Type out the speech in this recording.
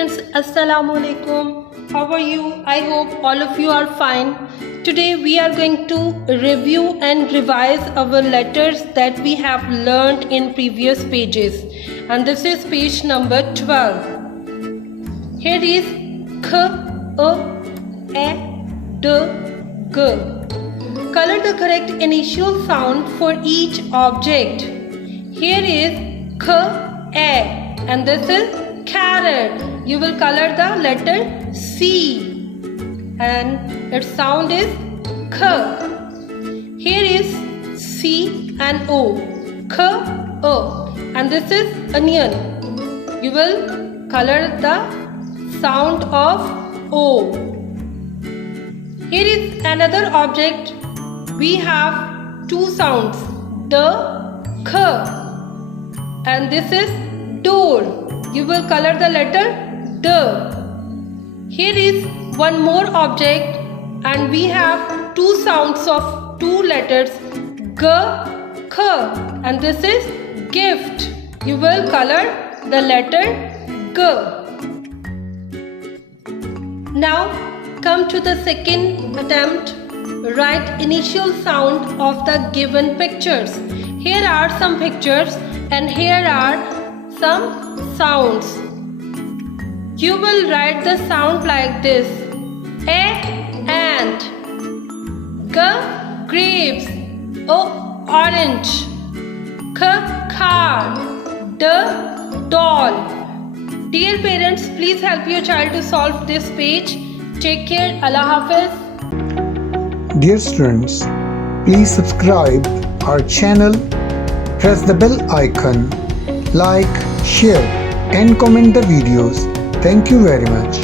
students, Assalamu alaikum. How are you? I hope all of you are fine. Today we are going to review and revise our letters that we have learned in previous pages, and this is page number 12. Here is K, A, E, D, G. Color the correct initial sound for each object. Here is K, A, and this is carrot. You will color the letter C, and its sound is K. Here is C and O, K, O, and this is onion. You will color the sound of O. Here is another object. We have two sounds, D, K, and this is door. You will color the letter D. Here is one more object, and we have two sounds of two letters, G, K, and this is gift. You will color the letter G. Now come to the second attempt. Write initial sound of the given pictures. Here are some pictures and here are some sounds. You will write the sound like this: A, ant; G, grapes; O, orange; K, car; D, doll. Dear parents, please help your child to solve this page. Take care. Allah Hafiz. Dear students, please subscribe our channel, press the bell icon, like, share and comment the videos. Thank you very much.